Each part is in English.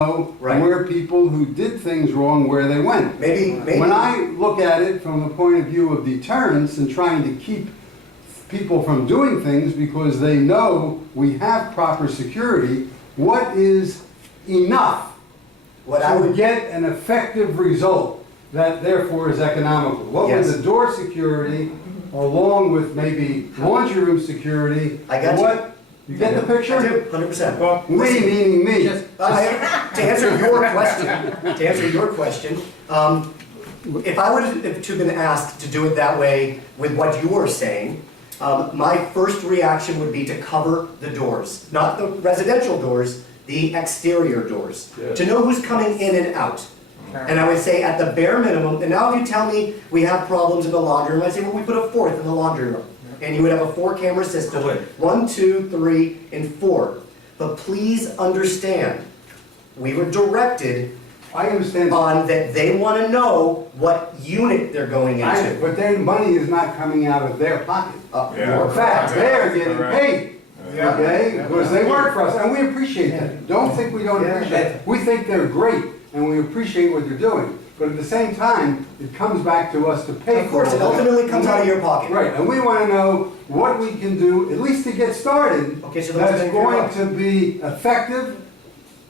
and where people who did things wrong, where they went. Maybe. When I look at it from the point of view of deterrence and trying to keep people from doing things because they know we have proper security, what is enough to get an effective result that therefore is economical? What was the door security along with maybe laundry room security? I got you. You get the picture? I do, 100%. Well, me meaning me. to answer your question, if I would have been asked to do it that way with what you are saying, my first reaction would be to cover the doors, not the residential doors, the exterior doors, to know who's coming in and out. And I would say at the bare minimum, and now if you tell me we have problems in the laundry room, I'd say, well, we put a fourth in the laundry room. And you would have a 4-camera system, 1, 2, 3, and 4. But please understand, we were directed on that they want to know what unit they're going into. But their money is not coming out of their pocket. In fact, they're getting paid. Okay? Because they work for us, and we appreciate that. Don't think we don't appreciate it. We think they're great, and we appreciate what they're doing. But at the same time, it comes back to us to pay for it. Of course, it ultimately comes out of your pocket. Right, and we want to know what we can do, at least to get started, that's going to be effective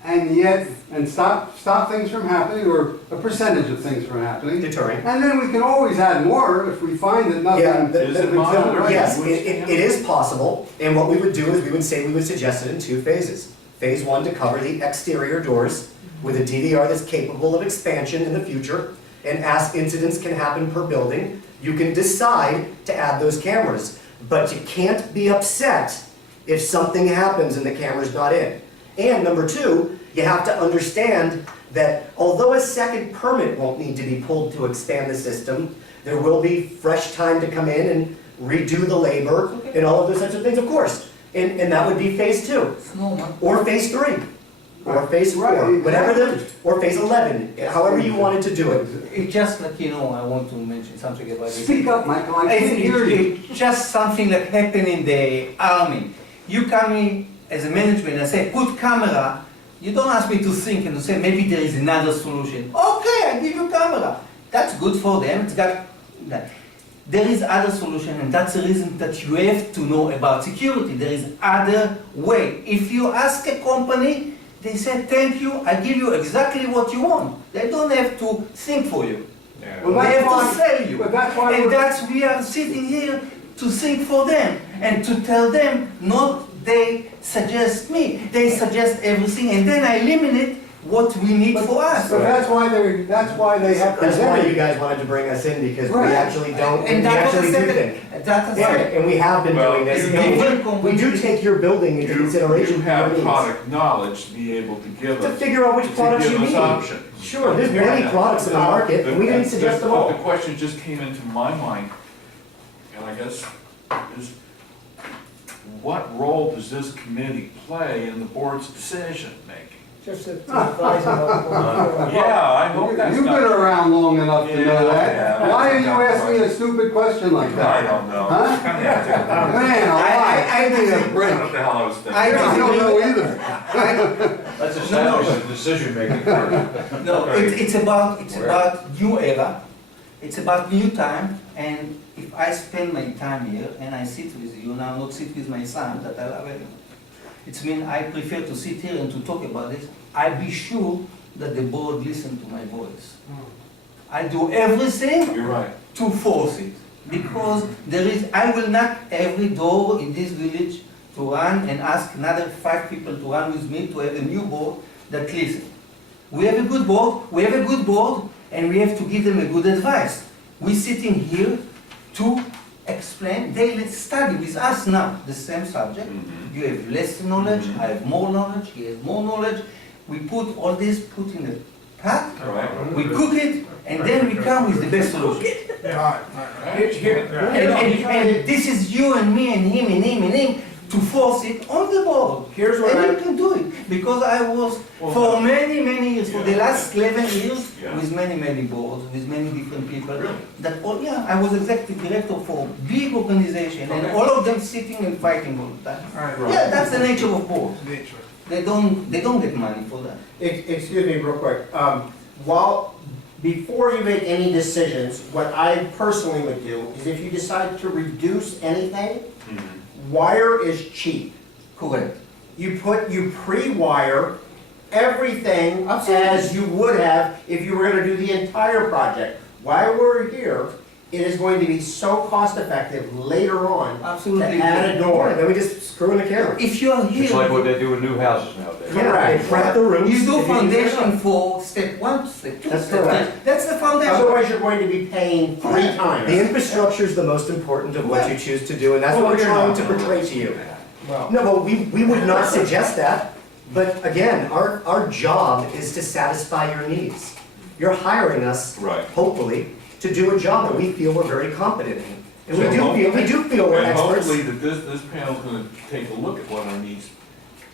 and yet, and stop things from happening, or a percentage of things from happening. Deterring. And then we can always add more if we find that nothing is done right. Yes, it is possible, and what we would do is we would suggest it in 2 phases. Phase 1 to cover the exterior doors with a DVR that's capable of expansion in the future, and as incidents can happen per building, you can decide to add those cameras. But you can't be upset if something happens and the camera's not in. And number 2, you have to understand that although a second permit won't need to be pulled to expand the system, there will be fresh time to come in and redo the labor and all of those types of things, of course. And that would be phase 2, or phase 3. Or phase 4, whatever or phase 11, however you wanted to do it. It's just like, I want to mention something about this. Speak up, Michael, I can't hear you. It's just something that happened in the army. You come in as a management and say, put camera. You don't ask me to think and to say, maybe there is another solution. Okay, I give you camera. That's good for them. It's got that. There is other solution, and that's the reason that you have to know about security. There is other way. If you ask a company, they say, thank you, I give you exactly what you want. They don't have to think for you. Well, they have to sell you. And we are sitting here to think for them and to tell them, not they suggest me, they suggest everything, and then I eliminate what we need for us. So that's why they have. That's why you guys wanted to bring us in, because we actually don't. And we actually do think. And we have been doing this. We do take your building into consideration. You have product knowledge to be able to give us. To figure out which products you need. Options. Sure, there's many products in the market, and we didn't suggest them all. The question just came into my mind, and I guess is, what role does this committee play in the board's decision making? Just to advise about Yeah, I hope that's You've been around long enough to know that. Yeah, Why are you asking a stupid question like that? I don't know. Huh? Man, I need a break. What the hell I was thinking. I don't know either. Let's establish the decision-making first. No, it's about new era, it's about new time, and if I spend my time here and I sit with you, now not sit with my son that I love very much. It means I prefer to sit here and to talk about this. I be sure that the board listen to my voice. I do everything to force it, because I will knock every door in this village to run and ask another 5 people to run with me to have a new board that listen. We have a good board, and we have to give them a good advice. We're sitting here to explain, they study with us now the same subject. You have less knowledge, I have more knowledge, he has more knowledge. We put all this in a pot, we cook it, and then we come with the best solution. And this is you and me and him and him and him to force it on the board. Here's what and you can do it, because I was for many years, for the last 11 years, with many boards, with many different people. That I was executive director for a big organization, and all of them sitting and fighting all the time. Yeah, that's the nature of boards. They don't get money for that. Excuse me real quick. Before you make any decisions, what I personally would do is if you decide to reduce anything, wire is cheap. Correct. You pre-wire everything as you would have if you were gonna do the entire project. While we're here, it is going to be so cost effective later on to Absolutely. add a Or door. then we just screw in the camera. If you are here. It's like what they do in new houses nowadays. Yeah, they prep the rooms. You do if need foundation to. for step 1, step 2, That's step correct. 3. That's the foundation. Otherwise, you're going to be paying 3 times. The infrastructure is the most important of what you choose to do, and that's what we're trying to portray to you. Well, No, but we would not suggest that, but again, our job is to satisfy your needs. You're hiring us, Right. hopefully, to do a job that we feel we're very competent in. And So we do feel we're And experts. hopefully that this panel's gonna take a look at what our needs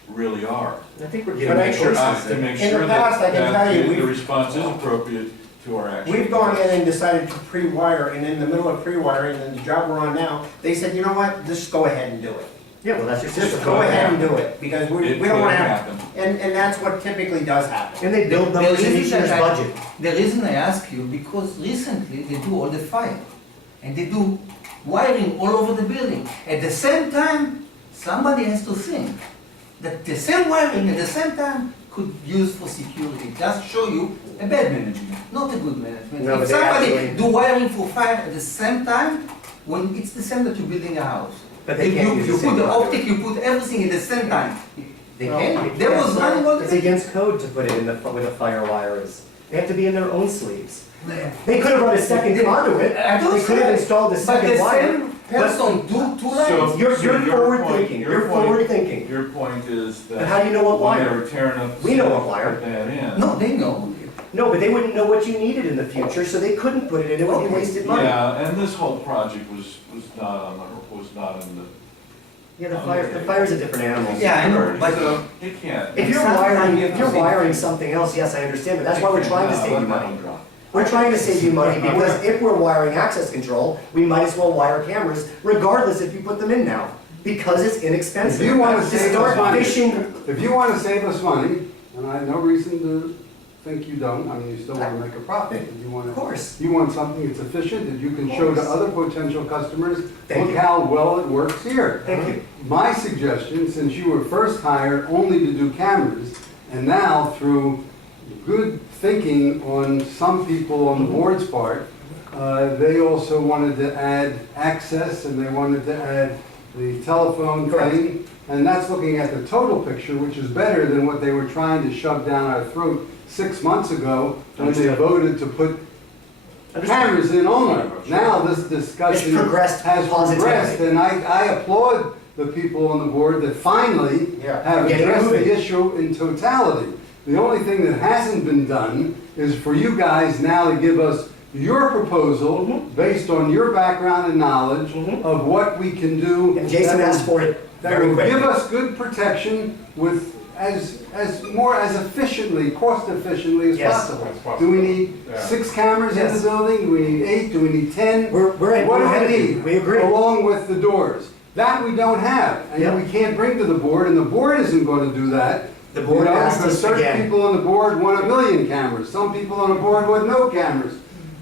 really are. I think we're To getting make sure, choices. to make In the sure past, I that, can tell you, the we've- response is appropriate to our action. we've gone in and decided to pre-wire, and in the middle of pre-wiring, and the job we're on now, they said, you know what, just go ahead and do it. Yeah, well, that's just. Just go ahead and do it, because we It we don't wanna could have, happen. and that's what typically does happen. And they build numbers in each year's budget. The reason I ask you, because recently they do all the fire, and they do wiring all over the building. At the same time, somebody has to think that the same wiring at the same time could use for security. Just show you a bad management, not a good management. No, but If they somebody actually- do wiring for fire at the same time, when it's the same that you're building a house. But they If can't you, use you the same put the conduit. optic, you put everything at the same time. They can. There was running all the It's against code to put it in where the fire wire is. They have to be in their own sleeves. They could have run a second conduit, I don't they could have say- installed a But second the wire. same person do two lines. So You're your forward point- thinking, your you're point- forward thinking. Your point is that. But how do you know what when they wire? were tearing up. the We know city, what wire. Put that in. No, they know. No, but they wouldn't know what you needed in the future, so they couldn't put it in, it would be Okay. wasted money. Yeah, and this whole project was not in the. Yeah, the fire's a different animal. Yeah, I know, but So, it can't. If you're wiring something else, yes, I understand, but that's why we're trying to save you money. We're trying to save you money because if we're wiring access control, we might as well wire cameras regardless if you put them in now, because it's inexpensive. If you want to To save start us money, fishing, if you want to save us money, and I have no reason to think you don't, I mean, you still want to make a profit, if you want of to. course. You want something that's efficient, that you can show to other potential customers, Thank look you. how well it works here. Thank you. My suggestion, since you were first hired only to do cameras, and now through good thinking on some people on the board's part, they also wanted to add access and they wanted to add the telephone thing. And that's looking at the total picture, which is better than what they were trying to shove down our throat 6 months ago when they Understood. voted to put Understood. cameras in only. Now this discussion It's progressed has positively. progressed, and I applaud the people on the board that finally Yeah. have Getting addressed moving. the issue in totality. The only thing that hasn't been done is for you guys now to give us your proposal Mhm. based on your background and knowledge Mhm. of what we can do. And Jason that asked will- for it that very will quickly. give us good protection with as efficiently, cost efficiently as Yes. possible. Do we need 6 cameras in the Yes. building? Do we need 8? Do we need 10? We're What do ahead of we you. need? We agree. Along with the doors. That we don't have, Yep. and we can't bring to the board, and the board isn't going to do that. The board You know, asked because us certain again. people on the board want 1,000,000 cameras, some people on the board want no cameras.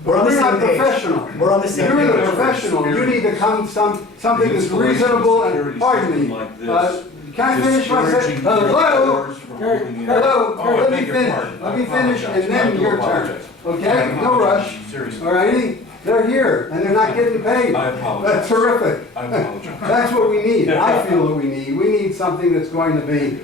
We're on the You're not same page. professional. We're on the same You're the page. professional, you need to come something The that's installation of reasonable and, security pardon me. system like this Can I finish my discouraging sentence? Hello? doors from moving in. Hello, Oh, I let me beg your finish, pardon. let I me finish, apologize. and I then do your turn. apologize. Okay, I no apologize. rush, Seriously. all righty? They're here, and they're not getting paid. I apologize. That's terrific. I apologize. That's what we need, I feel that we need. We need something that's going to be,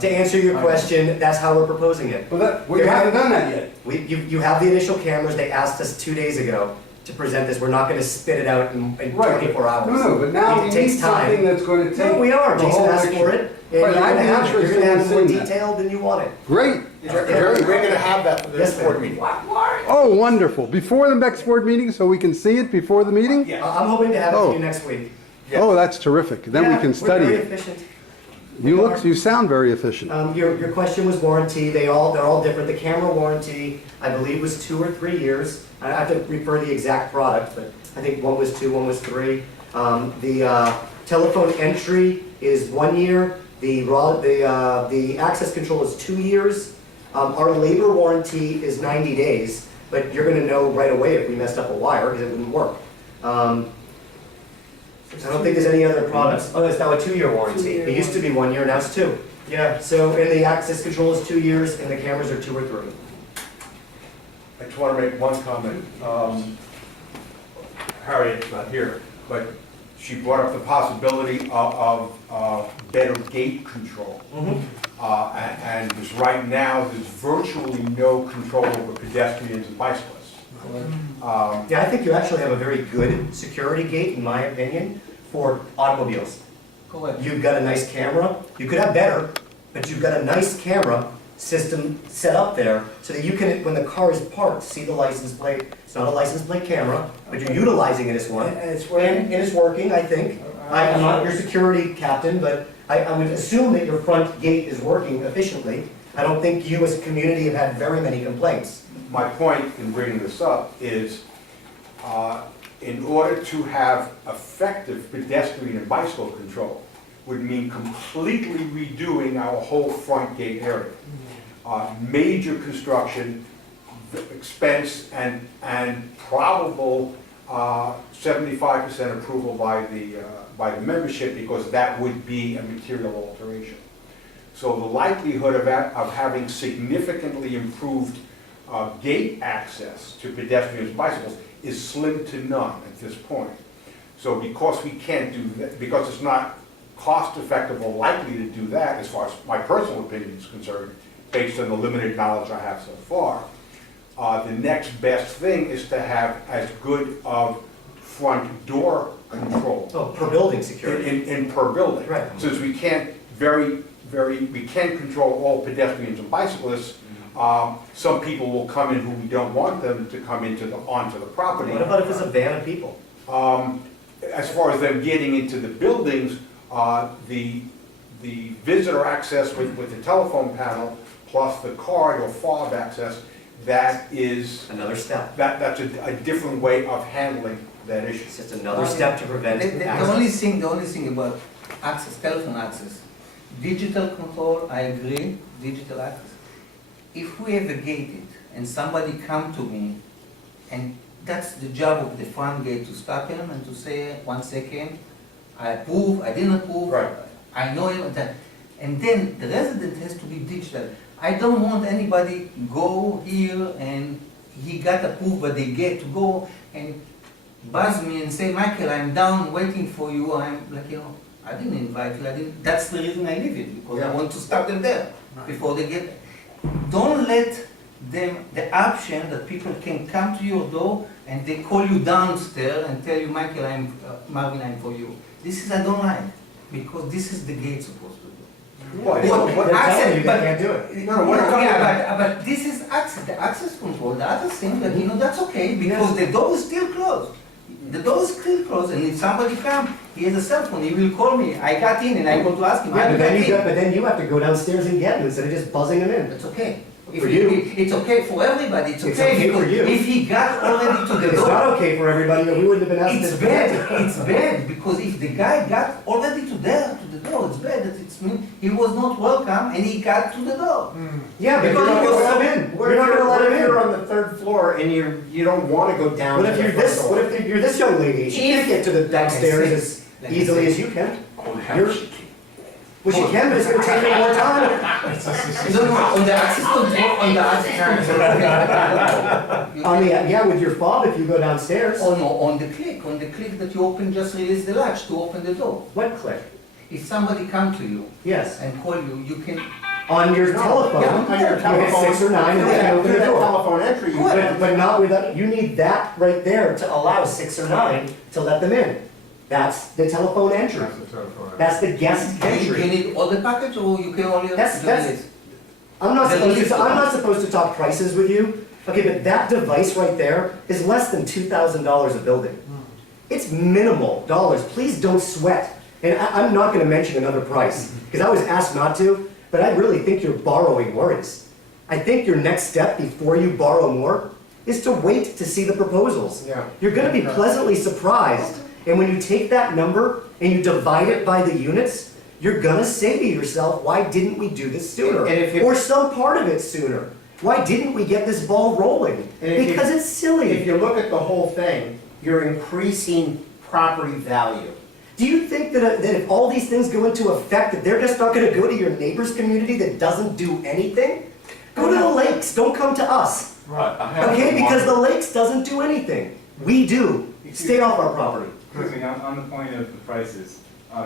To answer your question, that's how we're proposing it. we haven't done that yet. You have the initial cameras, they asked us 2 days ago to present this, we're not gonna spit it out in Right. 24 hours. No, but now we It need takes something time. that's going to take. No, we are, the Jason whole asked picture. for it, and you're Right, gonna I'd be have it interested more in seeing that. detailed than you wanted. Great. We're gonna have that for Yes, this ma'am. board meeting. Oh, wonderful. Before the next board meeting, so we can see it before the meeting? I'm hoping to have it Oh. to you next week. Oh, that's terrific. Then we Yeah, can study We're very it. efficient. You sound very efficient. Your question was warranty, they're all different. The camera warranty, I believe, was 2 or 3 years. I have to refer the exact product, but I think one was 2, one was 3. The telephone entry is 1 year, The access control is 2 years. Our labor warranty is 90 days, but you're gonna know right away if we messed up a wire, because it wouldn't work. I don't think there's any other products. Oh, it's now a 2-year warranty. 2-year It used to be 1 year, now it's 2. Yeah, so, and the access control is 2 years, and the cameras are 2 or 3. I just want to make one comment. Harriet's not here, but she brought up the possibility of better gate control. And because right now, there's virtually no control over pedestrians and bicyclists. Yeah, I think you actually have a very good security gate, in my opinion, for automobiles. Correct. You've got a nice camera, you could have better, but you've got a nice camera system set up there so that you can, when the car is parked, see the license plate. It's not a license plate camera, but you're utilizing it as one. And it's working? And it's working, I think. I'm not your security captain, but I would assume that your front gate is working efficiently. I don't think you as a community have had very many complaints. My point in bringing this up is, in order to have effective pedestrian and bicycle control, would mean completely redoing our whole front gate area. Major construction, expense, and probable 75% approval by the membership, because that would be a material alteration. So the likelihood of having significantly improved gate access to pedestrians and bicycles is slim to none at this point. So because we can't do that, because it's not cost effective or likely to do that, as far as my personal opinion is concerned, based on the limited knowledge I have so far, the next best thing is to have as good of front door control. Oh, per building security. In per building. Right. Since we can't we can control all pedestrians and bicyclists, some people will come in who we don't want them to come onto the property. What about if it's a van of people? As far as them getting into the buildings, the visitor access with the telephone panel plus the card or fob access, that is, Another step. that's a different way of handling that issue. It's just another step to prevent The access. only thing about access, telephone access, digital control, I agree, digital access. If we have a gated and somebody come to me, and that's the job of the front gate, to stop him and to say, 1 second, I approve, I didn't approve, Right. I know him, and then the resident has to be digital. I don't want anybody go here and he got approved, but they get to go and buzz me and say, Michael, I'm down waiting for you. I'm like, I didn't invite you, that's the reason I leave it, because I Yeah. want to stop them there before they get. Don't let them, the option that people can come to your door and they call you downstairs and tell you, Michael, Marvin, I'm for you. This is, I don't like, because this is the gate supposed to do. What- What They're access- telling you they but- can't do it. No, what I'm talking Yeah, but this is access, the access control, the other thing that, that's okay, because the door is still closed. The door is still closed, and if somebody comes, he has a cell phone, he will call me, I got in, and I go to ask him, Yeah, I but got then in. you have to go downstairs and get him instead of just buzzing him in. It's okay. For you. It's okay for everybody, it's It's okay, okay for because you. if he got already to the It's door. not okay for everybody, or we wouldn't have been asked It's to. bad, because if the guy got already to the door, it's bad, that it's mean he was not welcome and he got to the door. Yeah, but you're Because not he gonna was let so- him in. What You're if not gonna let what him if you're in. on the 3rd floor and you don't want to go down What to if the you're front this, door? what if you're this young lady, she can't get to the downstairs as Like I easily said. as you can? Oh, You're- Well, she can, but it's gonna take me more time. No, on the access control, on the access control. On the, yeah, with your fob if you go downstairs. Oh no, on the click that you open, just release the latch to open the door. What click? If somebody come to you Yes, and call you, you can, on your telephone, Yeah, On your you hit telephone. 6 or 9 and they can open Through the that door. telephone entry, you But not without, you need that right there to allow 6 or 9 to let them in. That's the telephone entry. That's the guest you entry. need all the package or you can only. That's- I'm not supposed to talk prices with you, okay, but that device right there is less than $2,000 a building. It's minimal dollars, please don't sweat. And I'm not gonna mention another price, because I was asked not to, but I really think you're borrowing words. I think your next step before you borrow more is to wait to see the proposals. Yeah. You're gonna be pleasantly surprised, and when you take that number and you divide it by the units, you're gonna say to yourself, why didn't we do this sooner? And if you- Or some part of it sooner? Why didn't we get this ball rolling? And if you- Because it's If silly. you look at the whole thing, you're increasing property value. Do you think that if all these things go into effect, that they're just not gonna go to your neighbor's community that doesn't do anything? Go to the lakes, don't come to us, Right. I have okay? one- Because the lakes doesn't do anything. We do. Stay off our property. Excuse me, on the point of the prices,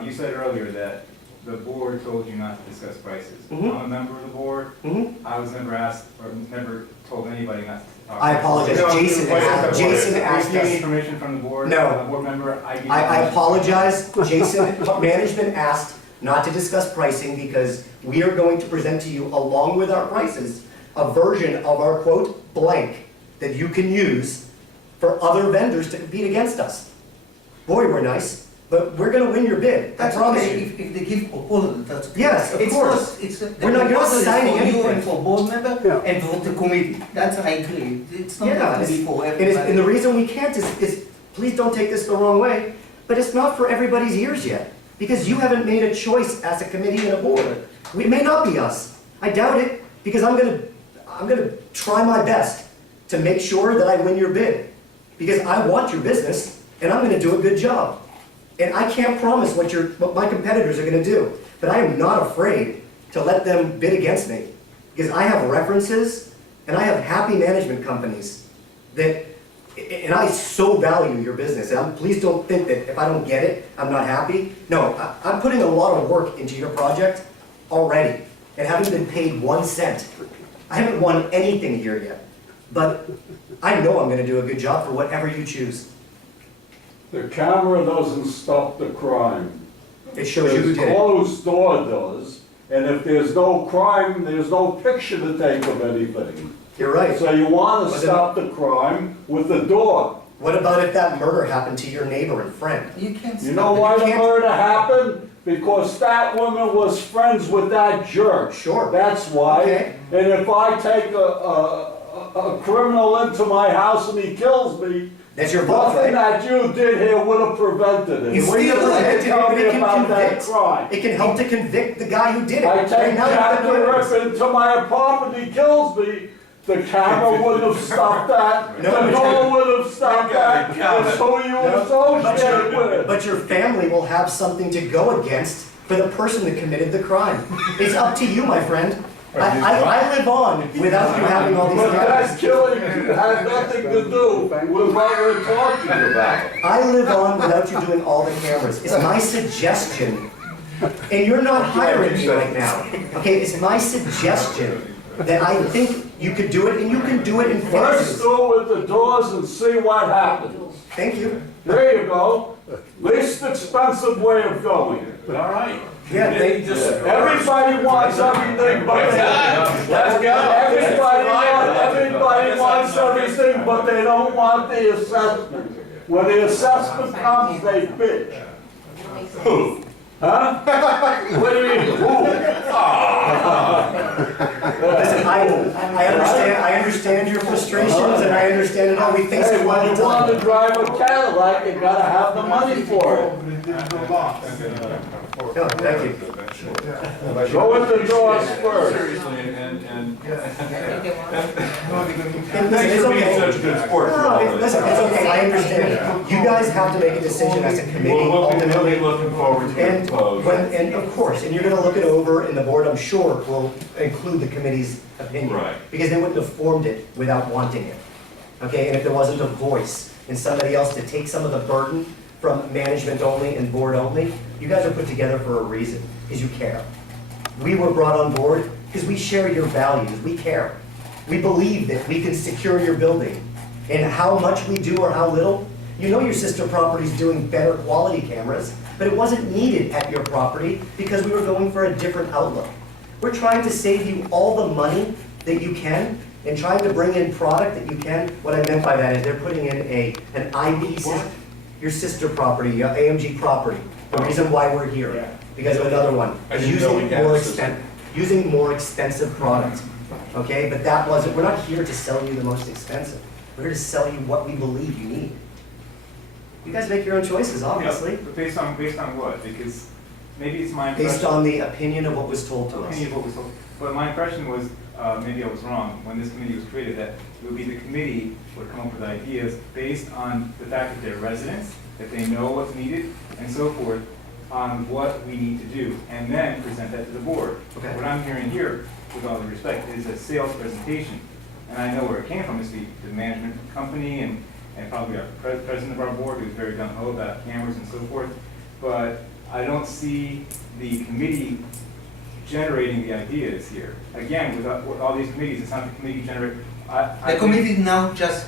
you said earlier that the board told you not to discuss prices. Mhm. I'm a member of the board, Mhm. I was never asked, or never told anybody not to talk. I apologize. prices. Jason asked If you us. need permission from the board, No. board member, I give you I permission. apologize, Jason, management asked not to discuss pricing because we are going to present to you, along with our prices, a version of our quote blank that you can use for other vendors to compete against us. Boy, we're nice, but we're gonna win your bid, I That's promise okay, you. if they give proposal, that's okay. Yes, of course. Not, it's, the We're not- you're not proposal is signing for you anything. and for board member Yeah. and for the committee, that's I agree, it's not Yeah, going to be for And everybody. the reason we can't is, please don't take this the wrong way, but it's not for everybody's ears yet. Because you haven't made a choice as a committee and a board. It may not be us. I doubt it, because I'm gonna try my best to make sure that I win your bid. Because I want your business, and I'm gonna do a good job. And I can't promise what my competitors are gonna do, but I am not afraid to let them bid against me. Because I have references, and I have happy management companies that, and I so value your business. And please don't think that if I don't get it, I'm not happy. No, I'm putting a lot of work into your project already, and haven't been paid 1 cent. I haven't won anything here yet, but I know I'm gonna do a good job for whatever you choose. The camera doesn't stop the crime. It shows you who The did it. closed door does, and if there's no crime, there's no picture to take of anything. You're right. So you want to But then- stop the crime with the door. What about if that murder happened to your neighbor and friend? You can't You stop know it. why the can't- murder happened? Because that woman was friends with that jerk. Sure. That's why. Okay. And if I take a criminal into my house and he kills me, That's your fault, nothing right? that you did here would have prevented it. You What are you still trying to prevented it, tell but me it can about that convict. crime? It can help to convict the guy who did it. I Right take now, you Jack have the no evidence. Ripper into my apartment, he kills me, the camera wouldn't have stopped that, No, the but door you- would have stopped that, it's who you associate with. But your family will have something to go against for the person that committed the crime. It's up to you, my friend. I live on without you having all these But that cameras. killing had nothing to do with what we're talking about. I live on without you doing all the cameras. It's my suggestion, and you're not hiring me right now, okay? It's my suggestion that I think you could do it, and you can do it in First phases. do it with the doors and see what happens. Thank you. There you go, least expensive way of going. All right. Yeah, Committee they- dispersed. Everybody wants everything, but they, Let's go. everybody wants everything, but they don't want the assessment. When the assessment comes, they bitch. Who? Huh? What do you mean, who? Listen, I understand your frustrations, and I understand it all. We face Hey, it all when the you want to time. drive a Cadillac, you gotta have the money for it. No, thank you. Go with the doors first. Seriously, and Listen, thanks it's for being okay. such good sports. No, listen, it's okay, I understand. You guys have to make a decision as a committee We'll be ultimately. looking forward to And your close. and of course, and you're gonna look it over, and the board, I'm sure, will include the committee's opinion. Right. Because they wouldn't have formed it without wanting it. Okay, and if there wasn't a voice and somebody else to take some of the burden from management only and board only, you guys are put together for a reason, because you care. We were brought on board because we share your values, we care. We believe that we can secure your building. And how much we do or how little, you know your sister property's doing better quality cameras, but it wasn't needed at your property because we were going for a different outlook. We're trying to save you all the money that you can and trying to bring in product that you can. What I meant by that is they're putting in an IB system, your sister property, your AMG property. The reason why we're here, because of another one, I is didn't know we using had more a system. using more expensive product. Okay, but that wasn't, we're not here to sell you the most expensive. We're here to sell you what we believe you need. You guys make your own choices, obviously. But based on what? Because maybe it's my impression. Based on the opinion of what was told to us. Opinion of what was told. But my impression was, maybe I was wrong, when this committee was created, that it would be the committee would come up with ideas based on the fact that they're residents, that they know what's needed, and so forth, on what we need to do, and then present that to the board. Okay. What I'm hearing here, with all due respect, is a sales presentation. And I know where it came from, it's the management company and probably our president of our board, who's very gung-ho about cameras and so forth. But I don't see the committee generating the ideas here. Again, with all these committees, it's not the committee generate. The committee now just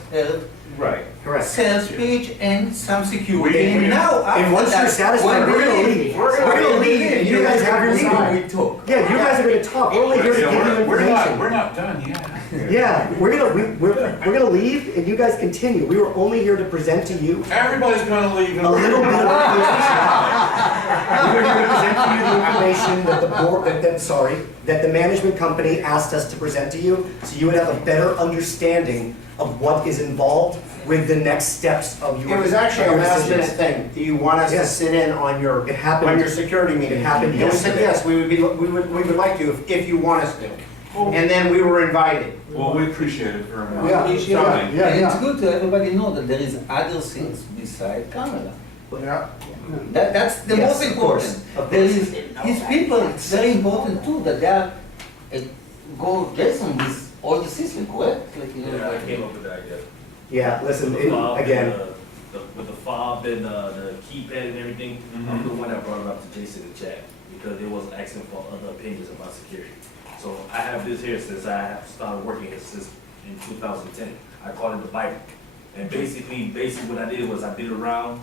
Right. Correct. sales page and some security, We- and now And after once you're that, satisfied, when we're we gonna leave, leave. We're gonna leave, and you guys have your meeting. we talk. Yeah, you guys are gonna talk, we're only here to give you information. We're not done yet. Yeah, we're gonna leave, and you guys continue. We were only here to present to you Everybody's gonna leave. a little bit of information. We were here to present to you the information that the board, that the management company asked us to present to you, so you would have a better understanding of what is involved with the next steps of your. It was actually a your last minute decisions. thing. Do you want us to Yes. sit in on your, It happened. on your security meeting? It happened And we said, yesterday. yes, we would like to if you want us to. And then we were invited. Well, we appreciate it very much. Yeah, Appreciate yeah, it. yeah, And it's yeah. good to everybody know that there is other things beside camera. Yeah. That's the Yes, most of course, important. of There course. is, these people, it's very important too, that they are, go Jason with all the system, correct? Like, you know, Yeah, I like- came up with that idea. Yeah, listen, With the fob and again, with the fob and the keypad and everything, I'm the one that brought it up to Jason and Chad, because they was asking for other opinions about security. So I have this here since I have started working here since in 2010. I call it the Bible. And basically what I did was I did it around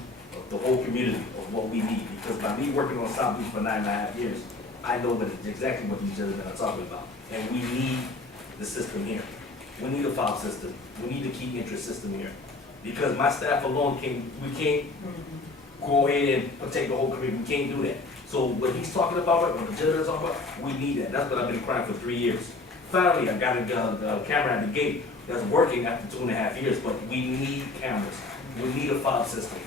the whole community of what we need. Because by me working on South Beach for 9.5 years, I know exactly what these gentlemen are talking about. And we need the system here. We need a fob system. We need a key interest system here. Because my staff alone we can't go ahead and protect the whole community. We can't do that. So what he's talking about, what the judge is talking about, we need that. That's what I've been crying for 3 years. Finally, I got a camera at the gate that's working after 2.5 years, but we need cameras. We need a fob system.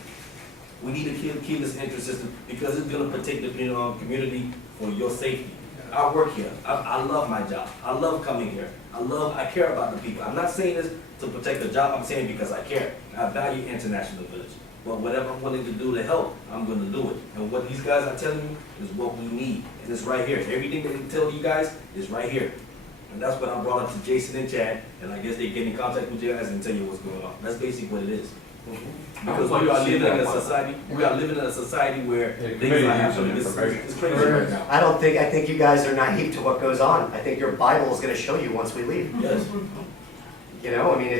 We need a keyless entry system because it's gonna protect the community for your safety. I work here. I love my job. I love coming here. I care about the people. I'm not saying this to protect the job. I'm saying because I care. I value International Village. But whatever I'm willing to do to help, I'm gonna do it. And what these guys are telling you is what we need. And it's right here. Everything that they tell you guys is right here. And that's what I brought up to Jason and Chad. And I guess they get in contact with you guys and tell you what's going on. That's basically what it is. Because we are living in a society, where things are happening. It's crazy right now. I think you guys are naive to what goes on. I think your Bible is gonna show you once we leave. Yes. You know, I mean,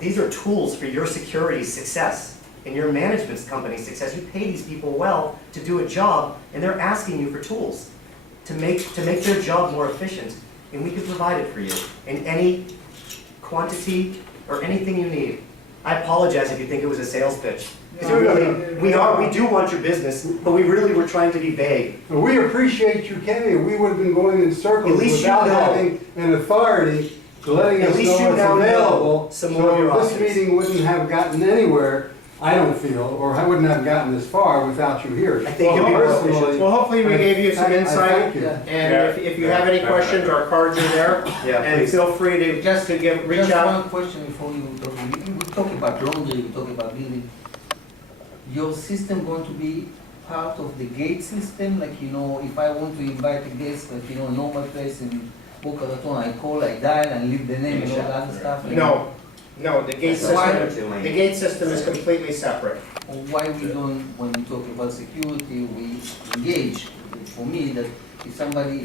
these are tools for your security success and your management company's success. You pay these people well to do a job, and they're asking you for tools to make their job more efficient, and we can provide it for you in any quantity or anything you need. I apologize if you think it was a sales pitch. Because we do want your business, but we really were trying to be vague. We appreciate you, Kenny, we would have been going in circles At least you without know. having an authority letting At us least you know now what's know available. some more of your So this options. meeting wouldn't have gotten anywhere, I don't feel, or I wouldn't have gotten this far without you here. I think you'll be more efficient. Personally, Well, hopefully we gave you some I insight. thank you. And if you have any questions, our cards are there. Yeah, And please. feel free to reach Just out. one question before you talk. We talk about laundry, we talk about building. Your system going to be part of the gate system? Like, you know, if I want to invite a guest, like, you know, normal place in Boca Raton, I call, I dial, and leave the name and all that other stuff? No, the gate system is completely separate. Why we don't, when we talk about security, we engage? For me, that if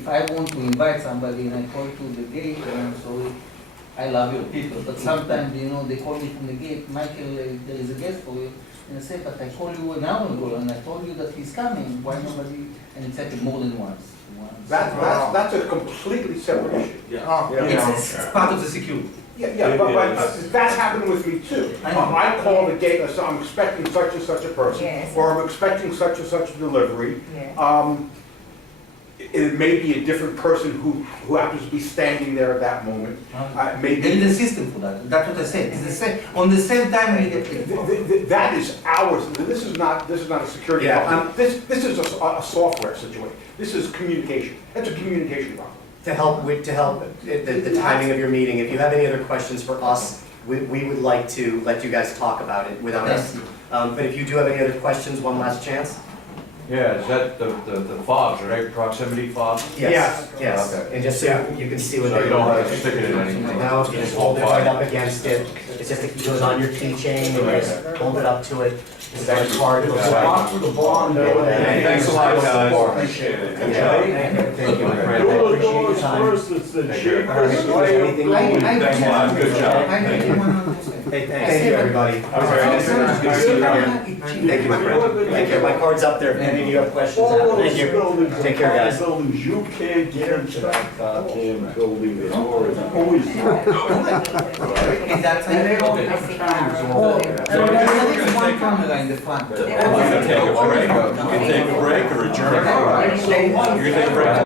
I want to invite somebody and I call to the gate, and I'm sorry, I love your people, but sometimes, you know, they call me from the gate, Michael, there is a guest for you. And I say, but I called you an hour ago and I told you that he's coming, why nobody, and it's happened more than once. That's a completely separate issue. Yeah. You know? It's part of the security. Yeah, but that's happened with me too. I know. I call the gate and say, I'm expecting such and such a person, Yes. or I'm expecting such and such a delivery. Yeah. it may be a different person who happens to be standing there at that moment. Maybe. There is a system for that, that's what I said, it's the same, on the same time we get. That is ours, this is not a security Yeah, problem. This is a software situation, this is communication, that's a communication problem. To help the timing of your meeting, if you have any other questions for us, we would like to let you guys talk about it without us. But if you do have any other questions, one last chance. Yeah, is that the fobs, right, proximity fobs? Yes, yes, Okay. and just so you can see what So they you don't are. have to stick it in anything? No, you just hold it right up against it, it's just, it goes on your keychain, and you just hold it up to it, it's got a card. The bond, Thanks a lot, guys. Appreciate it. Yeah, thank you, my friend, I Do the appreciate your doors time. first, it's the Thank you. cheapest Alright, way. anything you need? Thanks a lot, good job. Thank you. Hey, thank you, everybody. Good to see you again. Thank you, my friend. Thank you, my card's up there, if any of you have questions. All Thank those you. buildings, Take care, guys. buildings, you can't get into that goddamn building, it's always. In that time, Oh, there is one camera in the front. You can take a break or adjourn. You're gonna take a break.